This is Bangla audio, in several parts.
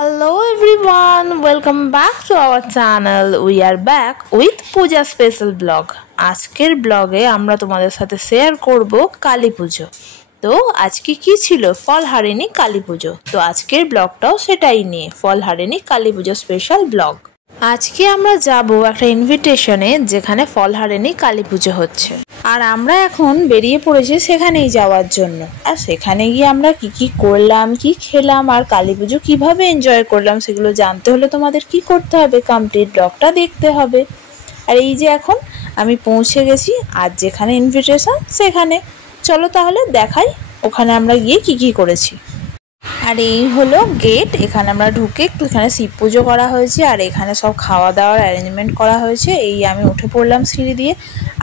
Hello everyone, welcome back to our channel. We are back with Puja special vlog. আজকের ব্লগে আমরা তোমাদের সাথে শেয়ার করব কালী পুজো। তো আজকে কি ছিল? ফলহারিণী কালী পুজো। তো আজকের ব্লগটাও সেটাই নিয়ে, ফলহারিণী কালী পুজো স্পেশাল ব্লগ। আজকে আমরা যাব একটা ইনভিটেশনে যেখানে ফলহারিণী কালী পুজো হচ্ছে, আর আমরা এখন বেরিয়ে পড়েছি সেখানেই যাওয়ার জন্য। আর সেখানে গিয়ে আমরা কি করলাম, কি খেলাম, আর কালী পুজো কিভাবে এনজয় করলাম সেগুলো জানতে হলে তোমাদের কি করতে হবে, কমপ্লিট ব্লগটা দেখতে হবে। আর এই যে এখন আমি পৌঁছে গেছি আর যেখানে ইনভিটেশন সেখানে। চলো তাহলে দেখাই ওখানে আমরা গিয়ে কি করেছি। আর এই হলো গেট, এখানে আমরা ঢুকে একটু এখানে শিব পুজো করা হয়েছে, আর এখানে সব খাওয়া দাওয়ার অ্যারেঞ্জমেন্ট করা হয়েছে। এই আমি উঠে পড়লাম সিঁড়ি দিয়ে,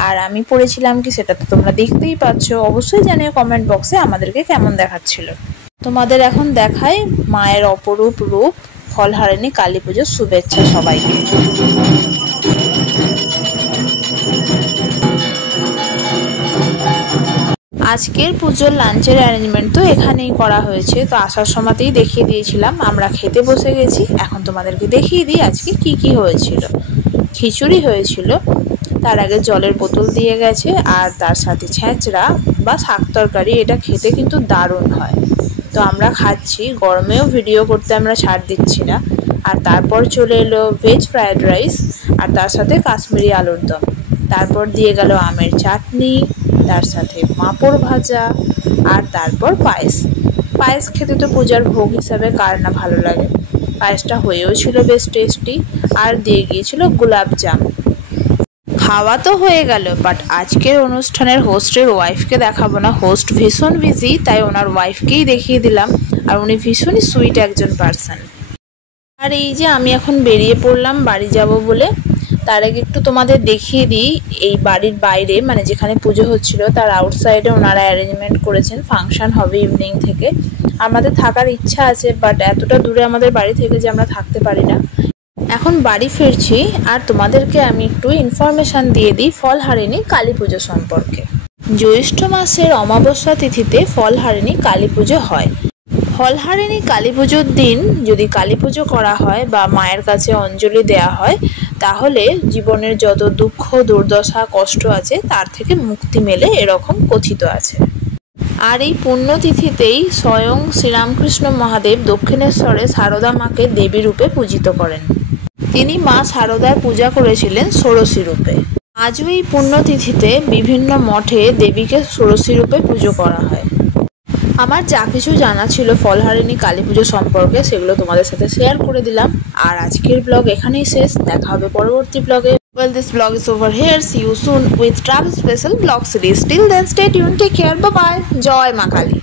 আর আমি পড়েছিলাম কি সেটা তো তোমরা দেখতেই পাচ্ছ। অবশ্যই জানিও কমেন্ট বক্সে আমাদেরকে কেমন দেখাচ্ছিল। তোমাদের এখন দেখাই মায়ের অপরূপ রূপ। ফলহারিণী কালী পুজোর শুভেচ্ছা সবাইকে। আজকের পুজোর লাঞ্চের অ্যারেঞ্জমেন্ট তো এখানেই করা হয়েছে। তো আসার সময়তেই দেখিয়ে দিয়েছিলাম, আমরা খেতে বসে গেছি। এখন তোমাদেরকে দেখিয়ে দিই আজকে কি হয়েছিল। খিচুড়ি হয়েছিল, তার আগে জলের বোতল দিয়ে গেছে, আর তার সাথে ছেঁচড়া বা শাক তরকারি। এটা খেতে কিন্তু দারুণ হয়। তো আমরা খাচ্ছি, গরমেও ভিডিও করতে আমরা ছাড় দিচ্ছি না। আর তারপর চলে এলো ভেজ ফ্রায়েড রাইস, আর তার সাথে কাশ্মীরি আলুর দম। তারপর দিয়ে গেল আমের চাটনি, তার সাথে পাঁপড় ভাজা, আর তারপর পায়েস খেতে তো পূজার ভোগ হিসাবে কার না ভালো লাগে। পায়েসটা হয়েও ছিল বেশ টেস্টি, আর দিয়ে গিয়েছিল গোলাপ জাম। খাওয়া তো হয়ে গেল, বাট আজকের অনুষ্ঠানের হোস্টের ওয়াইফকে দেখাবো না। হোস্ট ভীষণ বিজি, তাই ওনার ওয়াইফকেই দেখিয়ে দিলাম। আর উনি ভীষণই সুইট একজন পার্সন। আর এই যে আমি এখন বেরিয়ে পড়লাম বাড়ি যাব বলে। তার আগে একটু তোমাদের দেখিয়ে দিই, এই বাড়ির বাইরে মানে যেখানে পুজো হচ্ছিল তার আউটসাইডে ওনারা অ্যারেঞ্জমেন্ট করেছেন, ফাংশন হবে ইভিনিং থেকে। আমাদের থাকার ইচ্ছা আছে, বাট এতটা দূরে আমাদের বাড়ি থেকে যে আমরা থাকতে পারি না। এখন বাড়ি ফিরছি, আর তোমাদেরকে আমি একটু ইনফরমেশান দিয়ে দিই ফলহারিণী কালী পুজো সম্পর্কে। জ্যৈষ্ঠ মাসের অমাবস্যা তিথিতে ফলহারিণী কালী পুজো হয়। ফলহারিণী কালী পুজোর দিন যদি কালী পুজো করা হয় বা মায়ের কাছে অঞ্জলি দেয়া হয়, তাহলে জীবনের যত দুঃখ দুর্দশা কষ্ট আছে তার থেকে মুক্তি মেলে, এরকম কথিত আছে। আর এই পুণ্যতিথিতেই স্বয়ং শ্রীরামকৃষ্ণ মহাদেব দক্ষিণেশ্বরে সারদা মাকে দেবী রূপে পূজিত করেন। তিনি মা সারদার পূজা করেছিলেন ষোড়শী রূপে। আজও এই পুণ্যতিথিতে বিভিন্ন মঠে দেবীকে ষোড়শী রূপে পুজো করা হয়। আমার যা কিছু জানা ছিল ফলহারিণী কালী পুজো সম্পর্কে সেগুলো তোমাদের সাথে শেয়ার করে দিলাম। আর আজকের ব্লগ এখানেই শেষ, দেখা হবে পরবর্তী ব্লগে। Well, this vlog is over here. See you soon with travel special vlog series. Till then, stay tuned. Take care. Bye bye. Joy Ma Kali.